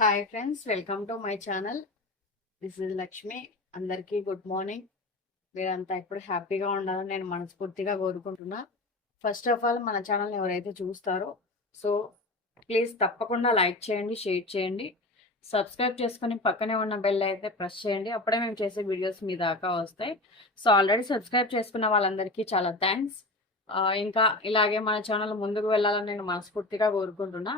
Hi friends welcome to my channel this is Lakshmi అందరికీ good morning మీరంతా ఇప్పుడు హ్యాపీగా ఉండాలని నేను మనస్ఫూర్తిగా కోరుకుంటున్నా. ఫస్ట్ ఆఫ్ ఆల్ మన ఛానల్ని ఎవరైతే చూస్తారో సో ప్లీజ్ తప్పకుండా లైక్ చేయండి షేర్ చేయండి. సబ్స్క్రైబ్ చేసుకుని పక్కనే ఉన్న బెల్ అయితే ప్రెస్ చేయండి. అప్పుడే మేము చేసే వీడియోస్ మీ దాకా వస్తాయి. సో ఆల్రెడీ సబ్స్క్రైబ్ చేసుకున్న వాళ్ళందరికీ చాలా థ్యాంక్స్ ఇంకా ఇలాగే మన ఛానల్ ముందుకు వెళ్ళాలని నేను మనస్ఫూర్తిగా కోరుకుంటున్నా.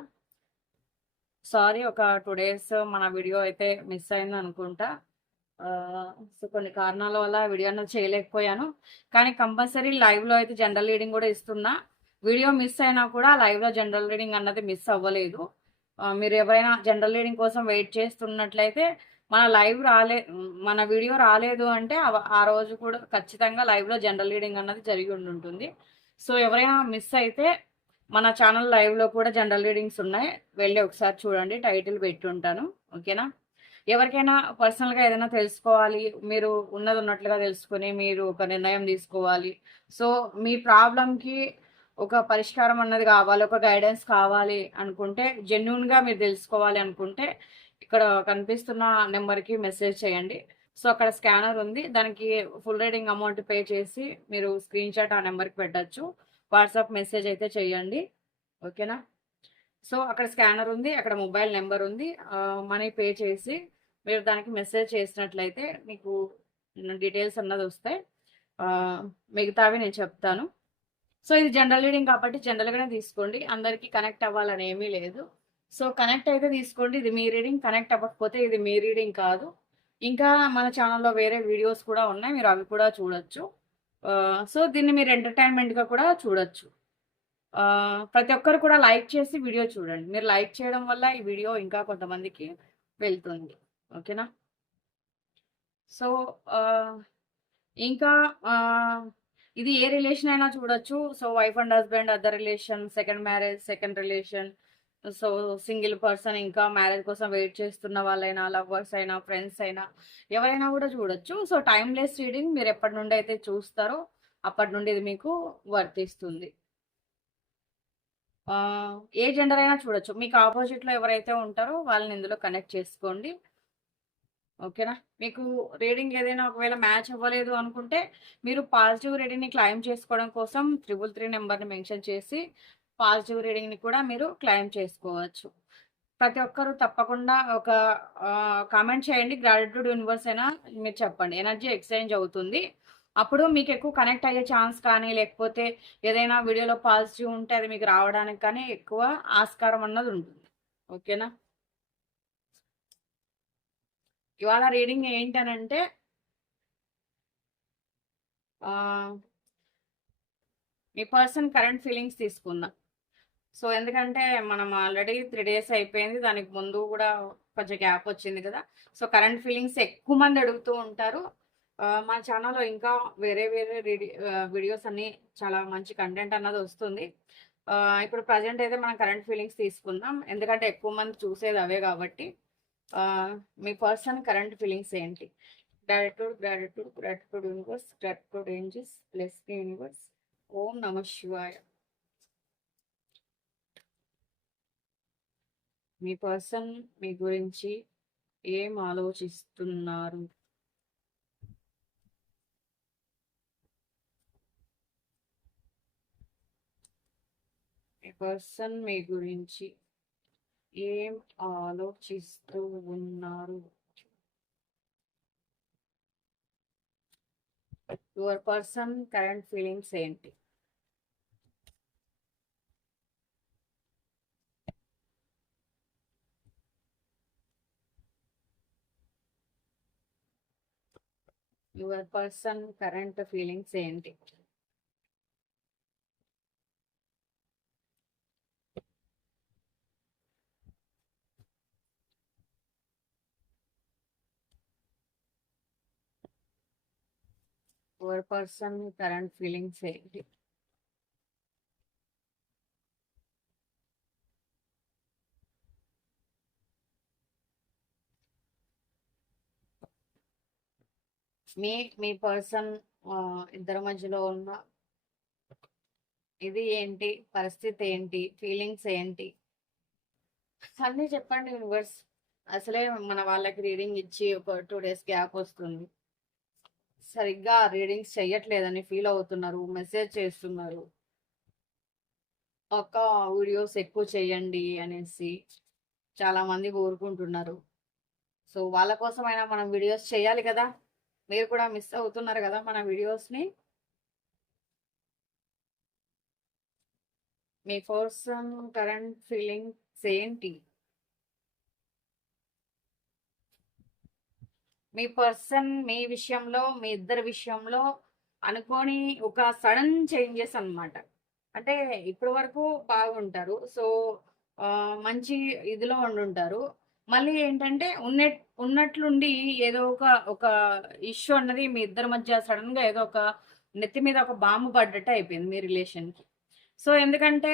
సారీ ఒక టూ డేస్ మన వీడియో అయితే మిస్ అయింది అనుకుంటా. సో కొన్ని కారణాల వల్ల వీడియో అనేది చేయలేకపోయాను. కానీ కంపల్సరీ లైవ్లో అయితే జనరల్ రీడింగ్ కూడా ఇస్తున్నా. వీడియో మిస్ అయినా కూడా లైవ్లో జనరల్ రీడింగ్ అన్నది మిస్ అవ్వలేదు. మీరు ఎవరైనా జనరల్ రీడింగ్ కోసం వెయిట్ చేస్తున్నట్లయితే మన లైవ్ రాలే మన వీడియో రాలేదు అంటే ఆ- రోజు కూడా ఖచ్చితంగా లైవ్లో జనరల్ రీడింగ్ అన్నది జరిగి ఉంటుంది సో ఎవరైనా మిస్ అయితే మన ఛానల్ లైవ్లో కూడా జనరల్ రీడింగ్స్ ఉన్నాయి. వెళ్ళి ఒకసారి చూడండి టైటిల్ పెట్టి ఉంటాను. ఓకేనా ఎవరికైనా పర్సనల్గా ఏదైనా తెలుసుకోవాలి మీరు ఉన్నది ఉన్నట్లుగా తెలుసుకొని మీరు ఒక నిర్ణయం తీసుకోవాలి. సో మీ ప్రాబ్లంకి ఒక పరిష్కారం అన్నది కావాలి ఒక గైడెన్స్ కావాలి అనుకుంటే జెన్యున్గా మీరు తెలుసుకోవాలి అనుకుంటే ఇక్కడ కనిపిస్తున్న నెంబర్కి మెసేజ్ చేయండి. సో అక్కడ స్కానర్ ఉంది. దానికి ఫుల్ రీడింగ్ అమౌంట్ పే చేసి మీరు స్క్రీన్ షాట్ ఆ నెంబర్కి పెట్టచ్చు. వాట్సాప్ మెసేజ్ అయితే చేయండి. ఓకేనా? సో అక్కడ స్కానర్ ఉంది అక్కడ మొబైల్ నెంబర్ ఉంది. మనీ పే చేసి మీరు దానికి మెసేజ్ చేసినట్లయితే మీకు డీటెయిల్స్ అన్నది వస్తాయి. మిగతావి నేను చెప్తాను. సో ఇది జనరల్ రీడింగ్ కాబట్టి జనరల్గానే తీసుకోండి. అందరికీ కనెక్ట్ అవ్వాలని ఏమీ లేదు. సో కనెక్ట్ అయితే తీసుకోండి. ఇది మీ రీడింగ్ కనెక్ట్ అవ్వకపోతే ఇది మీ రీడింగ్ కాదు. ఇంకా మన ఛానల్లో వేరే వీడియోస్ కూడా ఉన్నాయి. మీరు అవి కూడా చూడొచ్చు. సో దీన్ని మీరు ఎంటర్టైన్మెంట్గా కూడా చూడొచ్చు. ప్రతి ఒక్కరు కూడా లైక్ చేసి వీడియో చూడండి. మీరు లైక్ చేయడం వల్ల ఈ వీడియో ఇంకా కొంతమందికి వెళ్తుంది. ఓకేనా? సో ఇంకా ఇది ఏ రిలేషన్ అయినా చూడొచ్చు. So wife and husband other relation second marriage second relation so single person ఇంకా మ్యారేజ్ కోసం వెయిట్ చేస్తున్న వాళ్ళైనా లవర్స్ అయినా ఫ్రెండ్స్ అయినా ఎవరైనా కూడా చూడొచ్చు. సో టైమ్లెస్ రీడింగ్ మీరు ఎప్పటి నుండి అయితే చూస్తారో అప్పటి నుండి ఇది మీకు వర్తిస్తుంది. ఏ జెండర్ అయినా చూడొచ్చు. మీకు ఆపోజిట్లో ఎవరైతే ఉంటారో వాళ్ళని ఇందులో కనెక్ట్ చేసుకోండి. ఓకేనా? మీకు రీడింగ్ ఏదైనా ఒకవేళ మ్యాచ్ అవ్వలేదు అనుకుంటే మీరు పాజిటివ్ రీడింగ్ని క్లైమ్ చేసుకోవడం కోసం త్రిబుల్ త్రీ నెంబర్ని మెన్షన్ చేసి పాజిటివ్ రీడింగ్ని కూడా మీరు క్లైమ్ చేసుకోవచ్చు. ప్రతి ఒక్కరు తప్పకుండా ఒక కామెంట్ చేయండి. గ్రాటిట్యూడ్ యూనివర్స్ అయినా మీరు చెప్పండి. ఎనర్జీ ఎక్స్చేంజ్ అవుతుంది. అప్పుడు మీకు ఎక్కువ కనెక్ట్ అయ్యే ఛాన్స్ కానీ లేకపోతే ఏదైనా వీడియోలో పాజిటివ్ ఉంటే అది మీకు రావడానికి కానీ ఎక్కువ ఆస్కారం అన్నది ఉంటుంది. ఓకేనా? ఇవాళ రీడింగ్ ఏంటనంటే మీ పర్సన్ కరెంట్ ఫీలింగ్స్ తీసుకుందాం. సో ఎందుకంటే మనం ఆల్రెడీ త్రీ డేస్ అయిపోయింది. దానికి ముందు కూడా కొంచెం గ్యాప్ వచ్చింది కదా. సో కరెంట్ ఫీలింగ్స్ ఎక్కువ మంది అడుగుతూ ఉంటారు. మా ఛానల్లో ఇంకా వేరే వేరే వీడియోస్ అన్ని చాలా మంచి కంటెంట్ అన్నది వస్తుంది. ఇప్పుడు ప్రజెంట్ అయితే మనం కరెంట్ ఫీలింగ్స్ తీసుకుందాం. ఎందుకంటే ఎక్కువ మంది చూసేది అవే కాబట్టి. మీ పర్సన్ కరెంట్ ఫీలింగ్స్ ఏంటి? Gratitude gratitude gratitude universe gratitude angels plus universe. ఓం నమ శివాయ. మీ పర్సన్ మీ గురించి ఏం ఆలోచిస్తున్నారు? మీ పర్సన్ మీ గురించి ఏం ఆలోచిస్తూ ఉన్నారు? యువర్ పర్సన్ కరెంట్ ఫీలింగ్స్ ఏంటి? యువర్ పర్సన్ కరెంట్ ఫీలింగ్స్ ఏంటి? యువర్ పర్సన్ కరెంట్ ఫీలింగ్స్ ఏంటి? మీ మీ పర్సన్ ఇద్దరి మధ్యలో ఉన్న ఇది ఏంటి? పరిస్థితి ఏంటి? ఫీలింగ్స్ ఏంటి? అన్నీ చెప్పండి యూనివర్స్. అసలే మన వాళ్ళకి రీడింగ్ ఇచ్చి ఒక టూ డేస్ గ్యాప్ వస్తుంది. సరిగ్గా రీడింగ్స్ చెయ్యట్లేదని ఫీల్ అవుతున్నారు మెసేజ్ చేస్తున్నారు. ఒక వీడియోస్ ఎక్కువ చేయండి అనేసి చాలామంది కోరుకుంటున్నారు సో వాళ్ళ కోసమైనా మనం వీడియోస్ చేయాలి కదా? మీరు కూడా మిస్ అవుతున్నారు కదా మన వీడియోస్ని. మీ పర్సన్ కరెంట్ ఫీలింగ్స్ ఏంటి? మీ పర్సన్ మీ విషయంలో మీ ఇద్దరి విషయంలో అనుకోని ఒక సడన్ చేంజెస్ అన్నమాట. అంటే ఇప్పటి వరకు బాగుంటారు. సో మంచి ఇదిలో ఉండుంటారు. మళ్ళీ ఏంటంటే ఉన్న ఉన్నట్లుండి ఏదో ఒక ఒక ఇష్యూ అన్నది మీ ఇద్దరి మధ్య సడన్గా ఏదో ఒక నెత్తి మీద ఒక బాంబు పడ్డట్టు అయిపోయింది మీ రిలేషన్కి సో ఎందుకంటే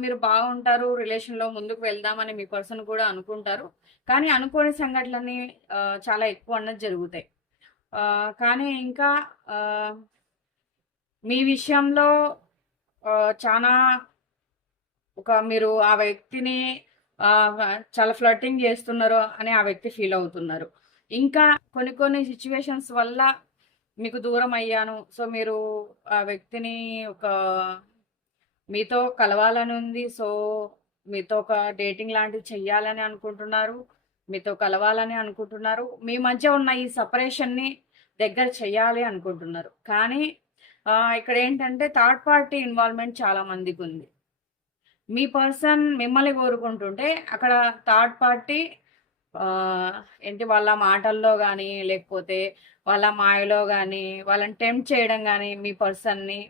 మీరు బాగుంటారు రిలేషన్లో ముందుకు వెళ్దామని మీ పర్సన్ కూడా అనుకుంటారు. కానీ అనుకోని సంఘటనలన్నీ చాలా ఎక్కువ అన్నది జరుగుతాయి. కానీ ఇంకా మీ విషయంలో చాలా ఒక మీరు ఆ వ్యక్తిని చాలా ఫ్లర్టింగ్ చేస్తున్నారు అని ఆ వ్యక్తి ఫీల్ అవుతున్నారు. ఇంకా కొన్ని కొన్ని సిచ్యువేషన్స్ వల్ల మీకు దూరం అయ్యాను. సో మీరు ఆ వ్యక్తిని ఒక మీతో కలవాలని ఉంది సో మీతో ఒక డేటింగ్ లాంటిది చెయ్యాలని అనుకుంటున్నారు. మీతో కలవాలని అనుకుంటున్నారు. మీ మధ్య ఉన్న ఈ సపరేషన్ని దగ్గర చెయ్యాలి అనుకుంటున్నారు. కానీ ఇక్కడ ఏంటంటే థర్డ్ పార్టీ ఇన్వాల్వ్మెంట్ చాలా మందికి ఉంది. మీ పర్సన్ మిమ్మల్ని కోరుకుంటుంటే అక్కడ థర్డ్ పార్టీ ఏంటి వాళ్ళ మాటల్లో కానీ లేకపోతే వాళ్ళ మాయలో కానీ వాళ్ళని టెంప్ట్ చేయడం కానీ మీ పర్సన్ని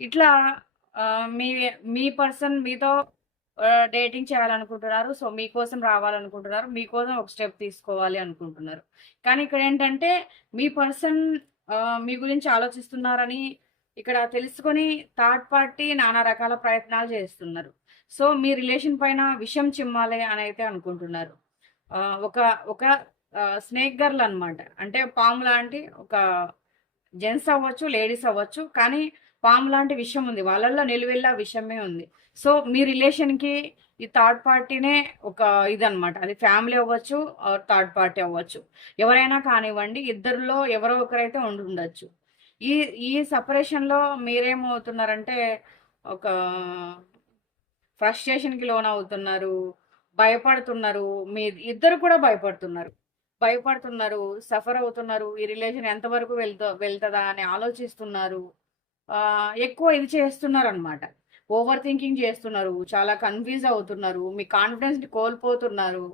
ఇట్లా మీ మీ పర్సన్ మీతో డేటింగ్ చేయాలనుకుంటున్నారు. సో మీకోసం రావాలనుకుంటున్నారు. మీకోసం ఒక స్టెప్ తీసుకోవాలి అనుకుంటున్నారు. కానీ ఇక్కడ ఏంటంటే మీ పర్సన్ మీ గురించి ఆలోచిస్తున్నారని ఇక్కడ తెలుసుకొని థర్డ్ పార్టీ నానా రకాల ప్రయత్నాలు చేస్తున్నారు. సో మీ రిలేషన్ పైన విషయం చిమ్మాలి అని అయితే అనుకుంటున్నారు. ఒక ఒక స్నేక్ గర్ల్ అనమాట అంటే పాము లాంటి ఒక జెంట్స్ అవ్వచ్చు లేడీస్ అవ్వచ్చు కానీ పాము లాంటి విషయం ఉంది. వాళ్ళల్లో నిలువెల్లా విషయమే ఉంది. సో మీ రిలేషన్కి ఈ థర్డ్ పార్టీనే ఒక ఇదనమాట అది ఫ్యామిలీ అవ్వచ్చు ఆర్ థర్డ్ పార్టీ అవ్వచ్చు. ఎవరైనా కానివ్వండి ఇద్దరిలో ఎవరో ఒకరైతే ఉండి ఉండొచ్చు ఈ ఈ సపరేషన్లో మీరేమవుతున్నారంటే ఒక ఫ్రస్ట్రేషన్కి లోన్ అవుతున్నారు భయపడుతున్నారు మీ ఇద్దరు కూడా భయపడుతున్నారు. భయపడుతున్నారు సఫర్ అవుతున్నారు ఈ రిలేషన్ ఎంతవరకు వెళ్తా వెళ్తుందా అని ఆలోచిస్తున్నారు. ఎక్కువ ఇది చేస్తున్నారు అనమాట ఓవర్ థింకింగ్ చేస్తున్నారు చాలా కన్ఫ్యూజ్ అవుతున్నారు మీ కాన్ఫిడెన్స్ని కోల్పోతున్నారు.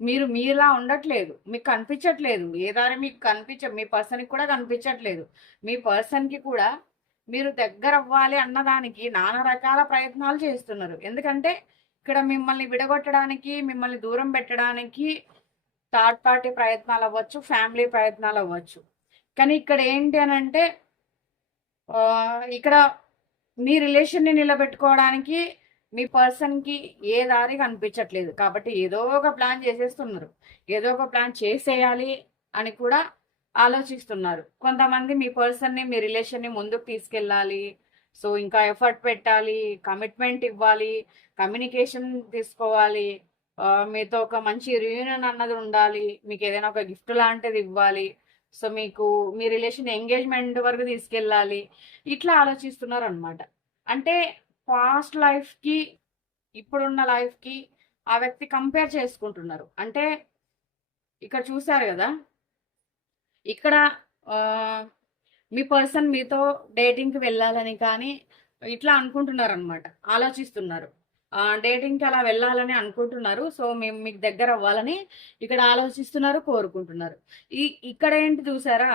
మీరు మీలా ఉండట్లేదు. మీకు కనిపించట్లేదు. ఏదారి మీకు కనిపించ మీ పర్సన్కి కూడా కనిపించట్లేదు. మీ పర్సన్కి కూడా మీరు దగ్గర అవ్వాలి అన్నదానికి నానా రకాల ప్రయత్నాలు చేస్తున్నారు. ఎందుకంటే ఇక్కడ మిమ్మల్ని విడగొట్టడానికి మిమ్మల్ని దూరం పెట్టడానికి థర్డ్ పార్టీ ప్రయత్నాలు అవ్వచ్చు ఫ్యామిలీ ప్రయత్నాలు అవ్వచ్చు. కానీ ఇక్కడ ఏంటి అని అంటే ఇక్కడ మీ రిలేషన్ని నిలబెట్టుకోవడానికి మీ పర్సన్కి ఏ దారి కనిపించట్లేదు. కాబట్టి ఏదో ఒక ప్లాన్ చేసేస్తున్నారు. ఏదో ఒక ప్లాన్ చేసేయాలి అని కూడా ఆలోచిస్తున్నారు. కొంతమంది మీ పర్సన్ని మీ రిలేషన్ని ముందుకు తీసుకెళ్ళాలి. సో ఇంకా ఎఫర్ట్ పెట్టాలి కమిట్మెంట్ ఇవ్వాలి కమ్యూనికేషన్ తీసుకోవాలి. మీతో ఒక మంచి రియూనియన్ అన్నది ఉండాలి. మీకు ఏదైనా ఒక గిఫ్ట్ లాంటిది ఇవ్వాలి. సో మీకు మీ రిలేషన్ ఎంగేజ్మెంట్ వరకు తీసుకెళ్ళాలి. ఇట్లా ఆలోచిస్తున్నారు అనమాట అంటే పాస్ట్ లైఫ్కి ఇప్పుడున్న లైఫ్కి ఆ వ్యక్తి కంపేర్ చేసుకుంటున్నారు. అంటే ఇక్కడ చూశారు కదా? ఇక్కడ మీ పర్సన్ మీతో డేటింగ్కి వెళ్ళాలని కానీ ఇట్లా అనుకుంటున్నారు అనమాట ఆలోచిస్తున్నారు డేటింగ్కి అలా వెళ్ళాలని అనుకుంటున్నారు. సో మేము మీకు దగ్గర అవ్వాలని ఇక్కడ ఆలోచిస్తున్నారు కోరుకుంటున్నారు. ఈ ఇక్కడ ఏంటి చూసారా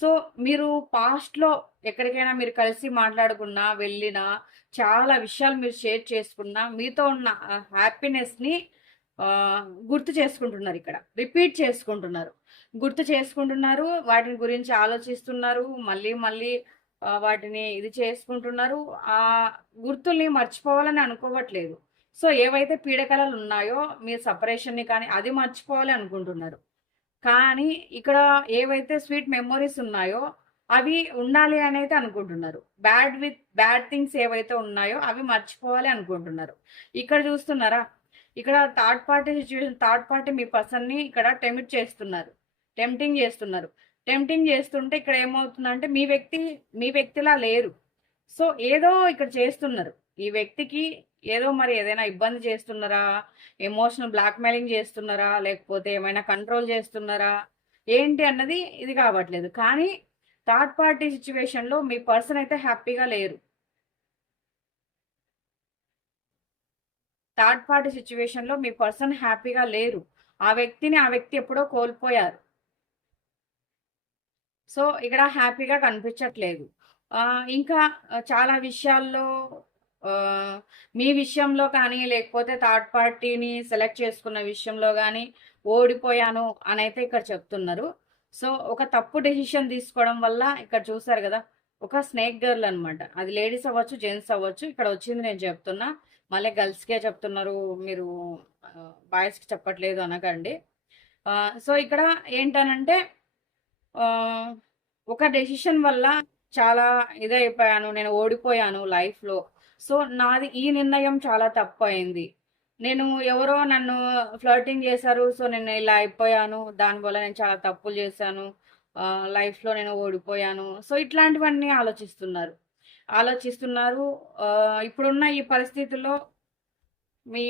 సో మీరు పాస్ట్లో ఎక్కడికైనా మీరు కలిసి మాట్లాడుకున్నా వెళ్ళినా చాలా విషయాలు మీరు షేర్ చేసుకున్నా మీతో ఉన్న హ్యాపీనెస్ని గుర్తు చేసుకుంటున్నారు ఇక్కడ. రిపీట్ చేసుకుంటున్నారు. గుర్తు చేసుకుంటున్నారు వాటిని గురించి ఆలోచిస్తున్నారు మళ్ళీ మళ్ళీ వాటిని ఇది చేసుకుంటున్నారు. ఆ గుర్తుల్ని మర్చిపోవాలని అనుకోవట్లేదు. సో ఏవైతే పీడకలలు ఉన్నాయో మీ సపరేషన్ని కానీ అది మర్చిపోవాలి అనుకుంటున్నారు. కానీ ఇక్కడ ఏవైతే స్వీట్ మెమొరీస్ ఉన్నాయో అవి ఉండాలి అని అయితే అనుకుంటున్నారు. బ్యాడ్ విత్ బ్యాడ్ థింగ్స్ ఏవైతే ఉన్నాయో అవి మర్చిపోవాలి అనుకుంటున్నారు. ఇక్కడ చూస్తున్నారా? ఇక్కడ third party situation third party మీ పర్సన్ని ఇక్కడ టెమిట్ చేస్తున్నారు. టెంప్టింగ్ చేస్తున్నారు. టెంప్టింగ్ చేస్తుంటే ఇక్కడ ఏమవుతుందంటే మీ వ్యక్తి మీ వ్యక్తిలా లేరు. సో ఏదో ఇక్కడ చేస్తున్నారు. ఈ వ్యక్తికి ఏదో మరి ఏదైనా ఇబ్బంది చేస్తున్నారా? ఎమోషనల్ బ్లాక్మెయిలింగ్ చేస్తున్నారా? లేకపోతే ఏమైనా కంట్రోల్ చేస్తున్నారా? ఏంటి అన్నది ఇది కావట్లేదు. కానీ థర్డ్ పార్టీ సిచ్యువేషన్లో మీ పర్సన్ అయితే హ్యాపీగా లేరు. థర్డ్ పార్టీ సిచ్యువేషన్లో మీ పర్సన్ హ్యాపీగా లేరు. ఆ వ్యక్తిని ఆ వ్యక్తి ఎప్పుడో కోల్పోయారు. సో ఇక్కడ హ్యాపీగా కనిపించట్లేదు. ఇంకా చాలా విషయాల్లో మీ విషయంలో కానీ లేకపోతే థర్డ్ పార్టీని సెలెక్ట్ చేసుకున్న విషయంలో కానీ ఓడిపోయాను అని అయితే ఇక్కడ చెప్తున్నారు. సో ఒక తప్పు డెసిషన్ తీసుకోవడం వల్ల ఇక్కడ చూసారు కదా ఒక స్నేక్ గర్ల్ అనమాట అది లేడీస్ అవ్వచ్చు జెంట్స్ అవ్వచ్చు. ఇక్కడ వచ్చింది నేను చెప్తున్నా. మళ్ళీ గర్ల్స్కే చెప్తున్నారు మీరు బాయ్స్కి చెప్పట్లేదు అనకండి. సో ఇక్కడ ఏంటనంటే ఒక డెసిషన్ వల్ల చాలా ఇదైపోయాను నేను ఓడిపోయాను లైఫ్లో. సో నాది ఈ నిర్ణయం చాలా తప్పు అయింది నేను ఎవరో నన్ను ఫ్లర్టింగ్ చేశారు సో నేను ఇలా అయిపోయాను. దానివల్ల నేను చాలా తప్పులు చేశాను. లైఫ్లో నేను ఓడిపోయాను. సో ఇట్లాంటివన్నీ ఆలోచిస్తున్నారు. ఆలోచిస్తున్నారు. ఇప్పుడున్న ఈ పరిస్థితుల్లో మీ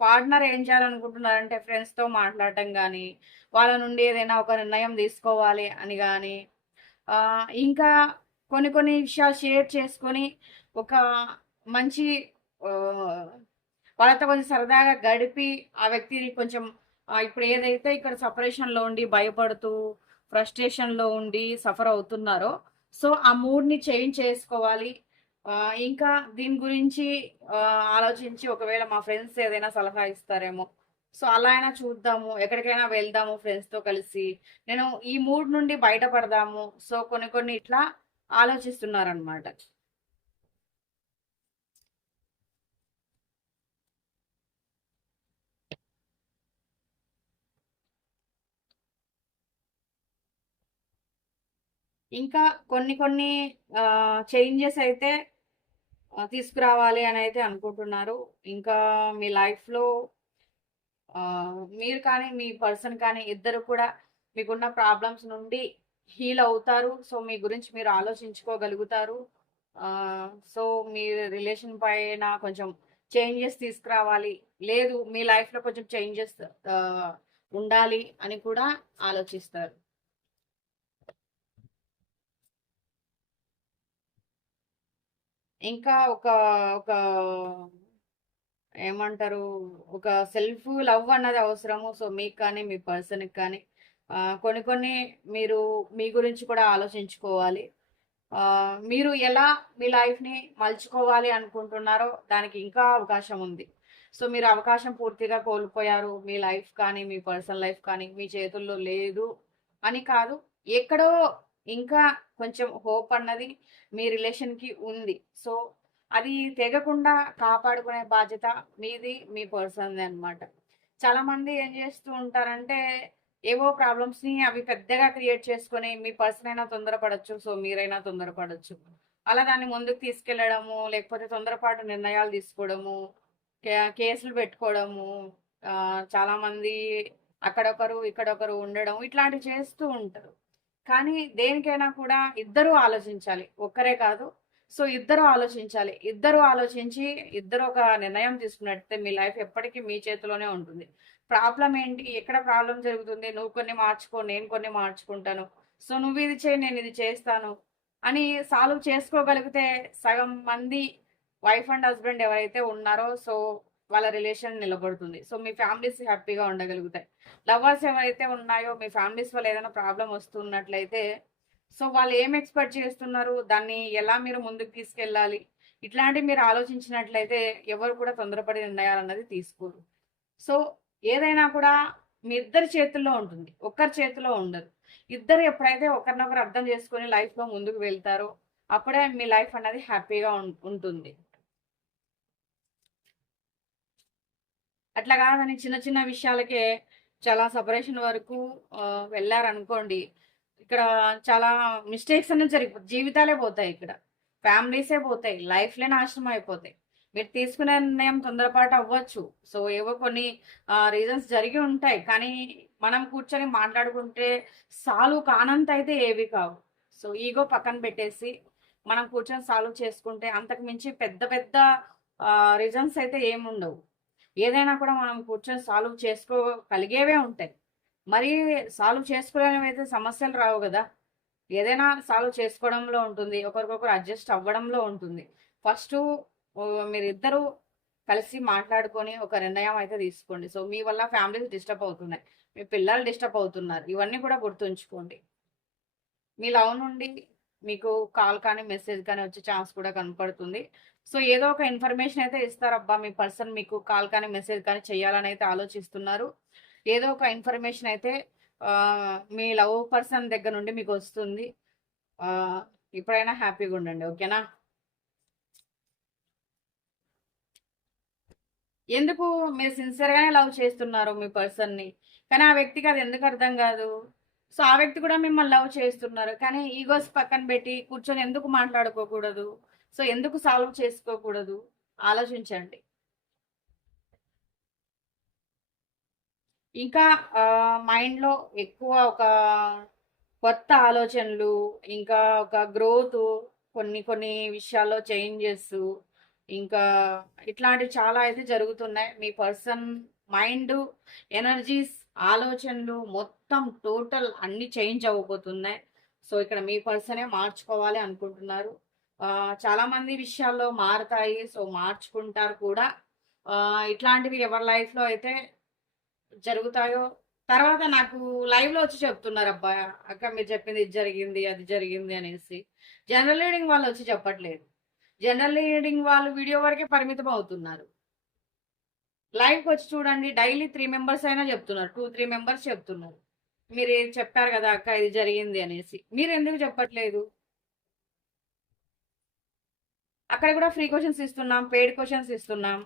పార్ట్నర్ ఏం చేయాలనుకుంటున్నారంటే ఫ్రెండ్స్తో మాట్లాడటం కానీ వాళ్ళ నుండి ఏదైనా ఒక నిర్ణయం తీసుకోవాలి అని కానీ ఇంకా కొన్ని కొన్ని విషయాలు షేర్ చేసుకొని ఒక మంచి వాళ్ళతో కొంచెం సరదాగా గడిపి ఆ వ్యక్తిని కొంచెం ఇప్పుడు ఏదైతే ఇక్కడ సపరేషన్లో ఉండి భయపడుతూ ఫ్రస్ట్రేషన్లో ఉండి సఫర్ అవుతున్నారో సో ఆ మూడ్ని చేంజ్ చేసుకోవాలి. ఇంకా దీని గురించి ఆలోచించి ఒకవేళ మా ఫ్రెండ్స్ ఏదైనా సలహా ఇస్తారేమో. సో అలా అయినా చూద్దాము ఎక్కడికైనా వెళ్దాము ఫ్రెండ్స్తో కలిసి. నేను ఈ మూడ్ నుండి బయటపడదాము. సో కొన్ని కొన్ని ఇట్లా ఆలోచిస్తున్నారనమాట ఇంకా కొన్ని కొన్ని చేంజెస్ అయితే తీసుకురావాలి అని అయితే అనుకుంటున్నారు. ఇంకా మీ లైఫ్లో మీరు కానీ మీ పర్సన్ కానీ ఇద్దరు కూడా మీకున్న ప్రాబ్లమ్స్ నుండి హీల్ అవుతారు. సో మీ గురించి మీరు ఆలోచించుకోగలుగుతారు. సో మీ రిలేషన్ పైన కొంచెం చేంజెస్ తీసుకురావాలి. లేదు మీ లైఫ్లో కొంచెం చేంజెస్ ఉండాలి అని కూడా ఆలోచిస్తారు. ఇంకా ఒక ఒక ఏమంటారు ఒక సెల్ఫ్ లవ్ అన్నది అవసరము. సో మీకు కానీ మీ పర్సన్కి కానీ కొన్ని కొన్ని మీరు మీ గురించి కూడా ఆలోచించుకోవాలి. మీరు ఎలా మీ లైఫ్ని మలుచుకోవాలి అనుకుంటున్నారో దానికి ఇంకా అవకాశం ఉంది. సో మీరు అవకాశం పూర్తిగా కోల్పోయారు. మీ లైఫ్ కానీ మీ పర్సనల్ లైఫ్ కానీ మీ చేతుల్లో లేదు అని కాదు. ఎక్కడో ఇంకా కొంచెం హోప్ అన్నది మీ రిలేషన్కి ఉంది. సో అది తెగకుండా కాపాడుకునే బాధ్యత మీది మీ పర్సన్ది అనమాట చాలామంది ఏం చేస్తూ ఉంటారంటే ఏవో ప్రాబ్లమ్స్ని అవి పెద్దగా క్రియేట్ చేసుకొని మీ పర్సన్ అయినా తొందరపడచ్చు సో మీరైనా తొందరపడచ్చు. అలా దాన్ని ముందుకు తీసుకెళ్ళడము లేకపోతే తొందరపాటు నిర్ణయాలు తీసుకోవడము కే- కేసులు పెట్టుకోవడము చాలామంది అక్కడొకరు ఇక్కడొకరు ఉండడం ఇట్లాంటివి చేస్తూ ఉంటారు. కానీ దేనికైనా కూడా ఇద్దరూ ఆలోచించాలి. ఒక్కరే కాదు. సో ఇద్దరు ఆలోచించాలి. ఇద్దరు ఆలోచించి ఇద్దరు ఒక నిర్ణయం తీసుకున్నట్టే మీ లైఫ్ ఎప్పటికీ మీ చేతిలోనే ఉంటుంది. ప్రాబ్లం ఏంటి? ఎక్కడ ప్రాబ్లం జరుగుతుంది? నువ్వు కొన్ని మార్చుకో నేను కొన్ని మార్చుకుంటాను. సో నువ్వు ఇది చేయి నేను ఇది చేస్తాను అని సాల్వ్ చేసుకోగలిగితే సగం మంది వైఫ్ అండ్ హస్బెండ్ ఎవరైతే ఉన్నారో సో వాళ్ళ రిలేషన్ నిలబడుతుంది. సో మీ ఫ్యామిలీస్ హ్యాపీగా ఉండగలుగుతాయి. లవర్స్ ఎవరైతే ఉన్నాయో మీ ఫ్యామిలీస్ వల్ల ఏదైనా ప్రాబ్లం వస్తున్నట్లయితే సో వాళ్ళు ఏం ఎక్స్పెక్ట్ చేస్తున్నారు? దాన్ని ఎలా మీరు ముందుకు తీసుకెళ్ళాలి? ఇట్లాంటివి మీరు ఆలోచించినట్లయితే ఎవరు కూడా తొందరపడి నిర్ణయాలు అన్నది తీసుకోరు. సో ఏదైనా కూడా మీ ఇద్దరి చేతుల్లో ఉంటుంది. ఒక్కరి చేతిలో ఉండదు. ఇద్దరు ఎప్పుడైతే ఒకరినొకరు అర్థం చేసుకొని లైఫ్లో ముందుకు వెళ్తారో అప్పుడే మీ లైఫ్ అన్నది హ్యాపీగా ఉంటుంది. అట్లా కాదని చిన్న చిన్న విషయాలకే చాలా సపరేషన్ వరకు వెళ్ళారనుకోండి. ఇక్కడ చాలా మిస్టేక్స్ అనేది జరిగిపోతాయి జీవితాలే పోతాయి ఇక్కడ. ఫ్యామిలీసే పోతాయి లైఫ్లే నాశనం అయిపోతాయి. మీరు తీసుకునే నిర్ణయం తొందరపాటు అవ్వచ్చు. సో ఏవో కొన్ని రీజన్స్ జరిగి ఉంటాయి. కానీ మనం కూర్చొని మాట్లాడుకుంటే సాల్వ్ కానంత అయితే ఏవి కావు. సో ఈగో పక్కన పెట్టేసి మనం కూర్చొని సాల్వ్ చేసుకుంటే అంతకు మించి పెద్ద పెద్ద రీజన్స్ అయితే ఏముండవు. ఏదైనా కూడా మనం కూర్చొని సాల్వ్ చేసుకోగలిగేవే ఉంటాయి. మరి సాల్వ్ చేసుకోలేనివి సమస్యలు రావు కదా. ఏదైనా సాల్వ్ చేసుకోవడంలో ఉంటుంది ఒకరికొకరు అడ్జస్ట్ అవ్వడంలో ఉంటుంది. ఫస్ట్ మీరిద్దరూ కలిసి మాట్లాడుకొని ఒక నిర్ణయం అయితే తీసుకోండి. సో మీ వల్ల ఫ్యామిలీస్ డిస్టర్బ్ అవుతున్నాయి. మీ పిల్లలు డిస్టర్బ్ అవుతున్నారు. ఇవన్నీ కూడా గుర్తుంచుకోండి. మీ లవ్ నుండి మీకు కాల్ కానీ మెసేజ్ కానీ వచ్చే ఛాన్స్ కూడా కనపడుతుంది. సో ఏదో ఒక ఇన్ఫర్మేషన్ అయితే ఇస్తారబ్బా మీ పర్సన్ మీకు కాల్ కానీ మెసేజ్ కానీ చేయాలని అయితే ఆలోచిస్తున్నారు. ఏదో ఒక ఇన్ఫర్మేషన్ అయితే మీ లవ్ పర్సన్ దగ్గర నుండి మీకు వస్తుంది. ఇప్పుడైనా హ్యాపీగా ఉండండి ఓకేనా ఎందుకు మీరు సిన్సియర్గానే లవ్ చేస్తున్నారు మీ పర్సన్ని కానీ ఆ వ్యక్తికి అది ఎందుకు అర్థం కాదు? సో ఆ వ్యక్తి కూడా మిమ్మల్ని లవ్ చేస్తున్నారు. కానీ ఈగోస్ పక్కన పెట్టి కూర్చొని ఎందుకు మాట్లాడుకోకూడదు? సో ఎందుకు సాల్వ్ చేసుకోకూడదు? ఆలోచించండి. ఇంకా మైండ్లో ఎక్కువ ఒక కొత్త ఆలోచనలు ఇంకా ఒక గ్రోత్ కొన్ని కొన్ని విషయాల్లో చేంజెస్ ఇంకా ఇట్లాంటివి చాలా అయితే జరుగుతున్నాయి. మీ పర్సన్ మైండ్ ఎనర్జీస్ ఆలోచనలు మొత్తం టోటల్ అన్ని చేంజ్ అవ్వబోతున్నాయి. సో ఇక్కడ మీ పర్సనే మార్చుకోవాలి అనుకుంటున్నారు. చాలా మంది విషయాల్లో మారుతాయి. సో మార్చుకుంటారు కూడా. ఇట్లాంటివి ఎవరి లైఫ్లో అయితే జరుగుతాయో. తర్వాత నాకు లైవ్లో వచ్చి చెప్తున్నారు అబ్బా అక్క మీరు చెప్పింది ఇది జరిగింది అది జరిగింది అనేసి. జనరల్ రీడింగ్ వాళ్ళు వచ్చి చెప్పట్లేదు. జనరల్ రీడింగ్ వాళ్ళు వీడియో వరకే పరిమితం అవుతున్నారు. లైవ్కి వచ్చి చూడండి డైలీ త్రీ మెంబర్స్ అయినా చెప్తున్నారు. టూ త్రీ మెంబర్స్ చెప్తున్నారు. మీరు చెప్పారు కదా అక్క ఇది జరిగింది అనేసి. మీరు ఎందుకు చెప్పట్లేదు? అక్కడ కూడా ఫ్రీ క్వశ్చన్స్ ఇస్తున్నాం పెయిడ్ క్వశ్చన్స్ ఇస్తున్నాం.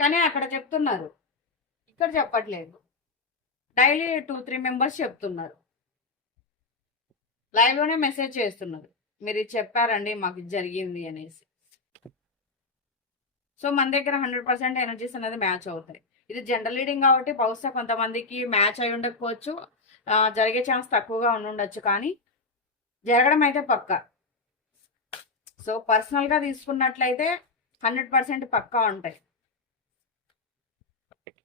కానీ అక్కడ చెప్తున్నారు. ఇక్కడ చెప్పట్లేదు. డైలీ టూ త్రీ మెంబర్స్ చెప్తున్నారు. లైవ్లోనే మెసేజ్ చేస్తున్నారు. మీరు చెప్పారండి మాకు జరిగింది అనేసి. సో మన దగ్గర హండ్రెడ్ పర్సెంట్ ఎనర్జీస్ అనేది మ్యాచ్ అవుతాయి. ఇది జనరల్ రీడింగ్ కాబట్టి బహుశా కొంతమందికి మ్యాచ్ అయి ఉండకపోవచ్చు. జరిగే ఛాన్స్ తక్కువగా ఉండి ఉండొచ్చు కానీ జరగడం అయితే పక్కా. సో పర్సనల్గా తీసుకున్నట్లయితే హండ్రెడ్ పర్సెంట్ పక్కా ఉంటాయి.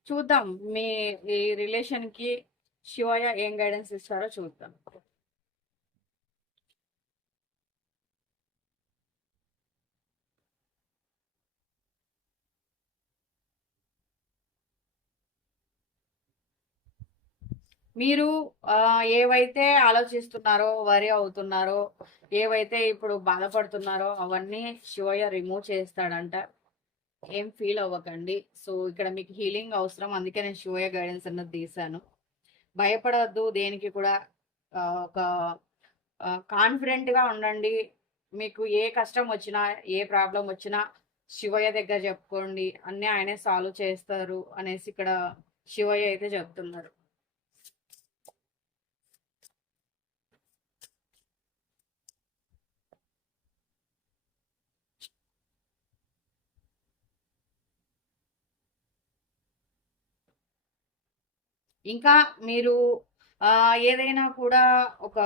చూద్దాం మీ ఈ రిలేషన్కి శివయ్య ఏం గైడెన్స్ ఇస్తారో చూద్దాం. మీరు ఏవైతే ఆలోచిస్తున్నారో వరి అవుతున్నారో ఏవైతే ఇప్పుడు బాధపడుతున్నారో అవన్నీ శివయ్య రిమూవ్ చేస్తాడంట. ఏం ఫీల్ అవ్వకండి. సో ఇక్కడ మీకు హీలింగ్ అవసరం. అందుకే నేను శివయ్య గైడెన్స్ అన్నది తీశాను. భయపడవద్దు. దేనికి కూడా ఒక కాన్ఫిడెంట్గా ఉండండి. మీకు ఏ కష్టం వచ్చినా ఏ ప్రాబ్లం వచ్చినా శివయ్య దగ్గర చెప్పుకోండి. అన్నీ ఆయనే సాల్వ్ చేస్తారు అనేసి ఇక్కడ శివయ్య అయితే చెప్తున్నారు. ఇంకా మీరు ఏదైనా కూడా ఒక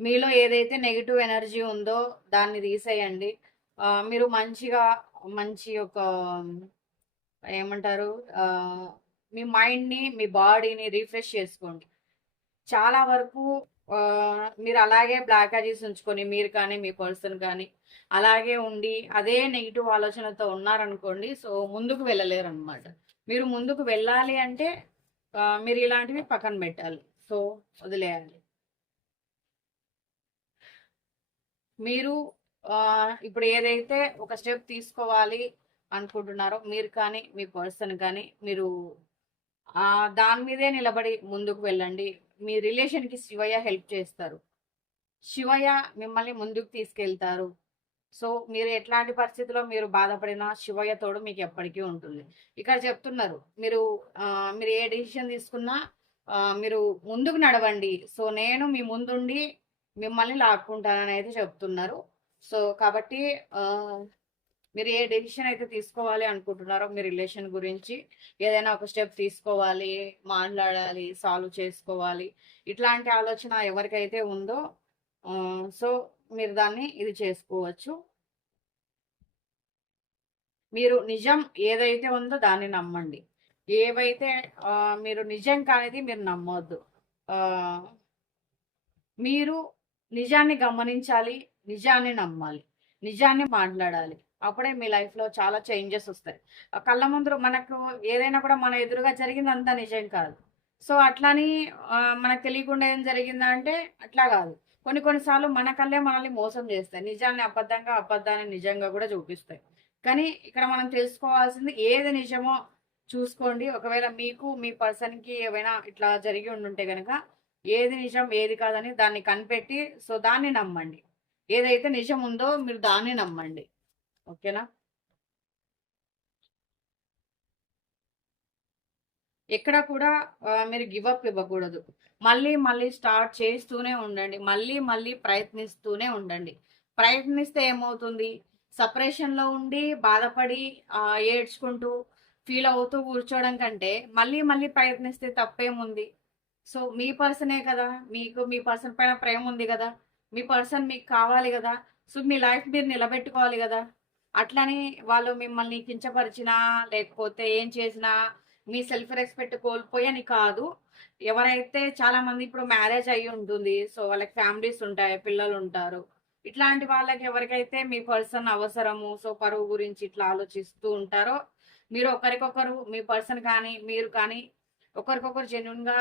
మీలో ఏదైతే నెగిటివ్ ఎనర్జీ ఉందో దాన్ని తీసేయండి. మీరు మంచిగా మంచి ఒక ఏమంటారు మీ మైండ్ని మీ బాడీని రీఫ్రెష్ చేసుకోండి. చాలా వరకు మీరు అలాగే బ్లాక్ అజీస్ ఉంచుకొని మీరు కానీ మీ పర్సన్ కానీ అలాగే ఉండి అదే నెగిటివ్ ఆలోచనతో ఉన్నారనుకోండి సో ముందుకు వెళ్ళలేరు అనమాట మీరు ముందుకు వెళ్ళాలి అంటే మీరు ఇలాంటివి పక్కన పెట్టాలి. సో వదిలేయాలి మీరు ఇప్పుడు ఏదైతే ఒక స్టెప్ తీసుకోవాలి అనుకుంటున్నారో మీరు కానీ మీ పర్సన్ కానీ మీరు దాని మీదే నిలబడి ముందుకు వెళ్ళండి. మీ రిలేషన్కి శివయ్య హెల్ప్ చేస్తారు. శివయ్య మిమ్మల్ని ముందుకు తీసుకెళ్తారు. సో మీరు ఎట్లాంటి పరిస్థితిలో మీరు బాధపడినా శివయ్య తోడు మీకు ఎప్పటికీ ఉంటుంది. ఇక్కడ చెప్తున్నారు మీరు మీరు ఏ డిసిషన్ తీసుకున్నా మీరు ముందుకు నడవండి. సో నేను మీ ముందుండి మిమ్మల్ని లాక్కుంటానని అయితే చెప్తున్నారు. సో కాబట్టి మీరు ఏ డెసిషన్ అయితే తీసుకోవాలి అనుకుంటున్నారో మీ రిలేషన్ గురించి ఏదైనా ఒక స్టెప్ తీసుకోవాలి మాట్లాడాలి సాల్వ్ చేసుకోవాలి ఇట్లాంటి ఆలోచన ఎవరికైతే ఉందో సో మీరు దాన్ని ఇది చేసుకోవచ్చు. మీరు నిజం ఏదైతే ఉందో దాన్ని నమ్మండి. ఏవైతే మీరు నిజం కానిది మీరు నమ్మొద్దు. మీరు నిజాన్ని గమనించాలి నిజాన్ని నమ్మాలి నిజాన్ని మాట్లాడాలి. అప్పుడే మీ లైఫ్లో చాలా చేంజెస్ వస్తాయి. ఆ కళ్ళ ముందు మనకు ఏదైనా కూడా మన ఎదురుగా జరిగింది అంతా నిజం కాదు. సో అట్లని మనకు తెలియకుండా ఏం జరిగిందంటే అట్లా కాదు. కొన్ని కొన్నిసార్లు మన కళ్ళే మనల్ని మోసం చేస్తాయి. నిజాన్ని అబద్ధంగా అబద్ధాన్ని నిజంగా కూడా చూపిస్తాయి. కానీ ఇక్కడ మనం తెలుసుకోవాల్సింది ఏది నిజమో చూసుకోండి. ఒకవేళ మీకు మీ పర్సన్కి ఏమైనా ఇట్లా జరిగి ఉండుంటే కనుక ఏది నిజం ఏది కాదని దాన్ని కనిపెట్టి సో దాన్ని నమ్మండి. ఏదైతే నిజం ఉందో మీరు దాన్ని నమ్మండి. ఓకేనా? ఎక్కడ కూడా మీరు గివప్ ఇవ్వకూడదు. మళ్ళీ మళ్ళీ స్టార్ట్ చేస్తూనే ఉండండి. మళ్ళీ మళ్ళీ ప్రయత్నిస్తూనే ఉండండి. ప్రయత్నిస్తే ఏమవుతుంది? సపరేషన్లో ఉండి బాధపడి ఏడ్చుకుంటూ ఫీల్ అవుతూ కూర్చోవడం కంటే మళ్ళీ మళ్ళీ ప్రయత్నిస్తే తప్పేముంది? సో మీ పర్సనే కదా? మీకు మీ పర్సన్ పైన ప్రేమ ఉంది కదా? మీ పర్సన్ మీకు కావాలి కదా? సో మీ లైఫ్ మీరు నిలబెట్టుకోవాలి కదా? అట్లని వాళ్ళు మిమ్మల్ని కించపరిచినా లేకపోతే ఏం చేసినా మీ సెల్ఫ్ రెస్పెక్ట్ కోల్పోయని కాదు. ఎవరైతే చాలా మంది ఇప్పుడు మ్యారేజ్ అయ్యి ఉంటుంది సో వాళ్ళకి ఫ్యామిలీస్ ఉంటాయి పిల్లలు ఉంటారు. ఇట్లాంటి వాళ్ళకి ఎవరికైతే మీ పర్సన్ అవసరము సో పరువు గురించి ఇట్లా ఆలోచిస్తూ ఉంటారో మీరు ఒకరికొకరు మీ పర్సన్ కానీ మీరు కానీ ఒకరికొకరు జెన్యున్గా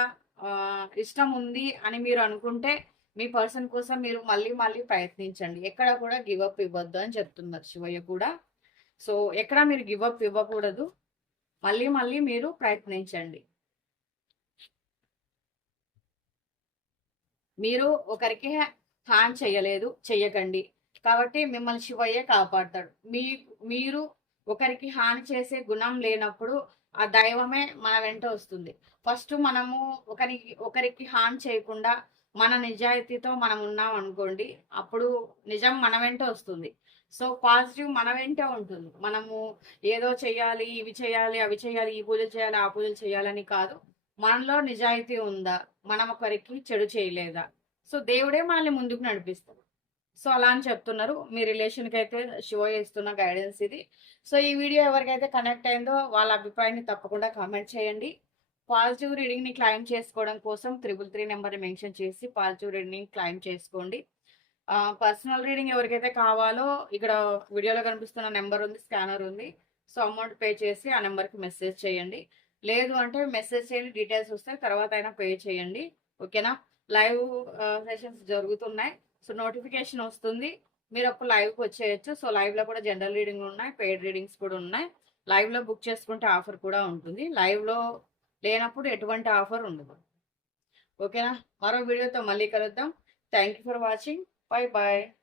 ఇష్టం ఉంది అని మీరు అనుకుంటే మీ పర్సన్ కోసం మీరు మళ్ళీ మళ్ళీ ప్రయత్నించండి. ఎక్కడ కూడా గివప్ ఇవ్వద్దు అని చెప్తున్నారు శివయ్య కూడా. సో ఎక్కడ మీరు గివ్ అప్ ఇవ్వకూడదు. మళ్ళీ మళ్ళీ మీరు ప్రయత్నించండి. మీరు ఒకరికి హాన్ చేయలేదు చెయ్యకండి కాబట్టి మిమ్మల్ని శివయ్య కాపాడతాడు. మీ మీరు ఒకరికి హాని చేసే గుణం లేనప్పుడు ఆ దైవమే మన వెంట వస్తుంది. ఫస్ట్ మనము ఒకరికి ఒకరికి హాని చేయకుండా మన నిజాయితీతో మనం ఉన్నాం అనుకోండి అప్పుడు నిజం మన వెంట వస్తుంది. సో పాజిటివ్ మన వెంటే ఉంటుంది. మనము ఏదో చేయాలి ఇవి చేయాలి అవి చేయాలి ఈ పూజలు చేయాలి ఆ పూజలు చేయాలని కాదు. మనలో నిజాయితీ ఉందా? మనం ఒకరికి చెడు చేయలేదా? సో దేవుడే మనల్ని ముందుకు నడిపిస్తాడు. సో అలా అని చెప్తున్నారు. మీ రిలేషన్కి అయితే షో చేస్తున్న గైడెన్స్ ఇది. సో ఈ వీడియో ఎవరికైతే కనెక్ట్ అయిందో వాళ్ళ అభిప్రాయాన్ని తప్పకుండా కామెంట్ చేయండి. పాజిటివ్ రీడింగ్ని క్లైమ్ చేసుకోవడం కోసం త్రిబుల్ త్రీ నెంబర్ని మెన్షన్ చేసి పాజిటివ్ రీడింగ్ క్లైమ్ చేసుకోండి. పర్సనల్ రీడింగ్ ఎవరికైతే కావాలో ఇక్కడ వీడియోలో కనిపిస్తున్న నెంబర్ ఉంది స్కానర్ ఉంది. సో అమౌంట్ పే చేసి ఆ నెంబర్కి మెసేజ్ చేయండి. లేదు అంటే మెసేజ్ చేయండి డీటెయిల్స్ వస్తే తర్వాత అయినా పే చేయండి. ఓకేనా లైవ్ సెషన్స్ జరుగుతున్నాయి. సో నోటిఫికేషన్ వస్తుంది. మీరు అప్పుడు లైవ్కి వచ్చేయచ్చు. సో లైవ్లో కూడా జనరల్ రీడింగ్ ఉన్నాయి పెయిడ్ రీడింగ్స్ కూడా ఉన్నాయి. లైవ్లో బుక్ చేసుకుంటే ఆఫర్ కూడా ఉంటుంది. లైవ్లో లేనప్పుడు ఎటువంటి ఆఫర్ ఉండదు. ఓకేనా మరో వీడియోతో మళ్ళీ కలుద్దాం. Thank you for watching Bye bye.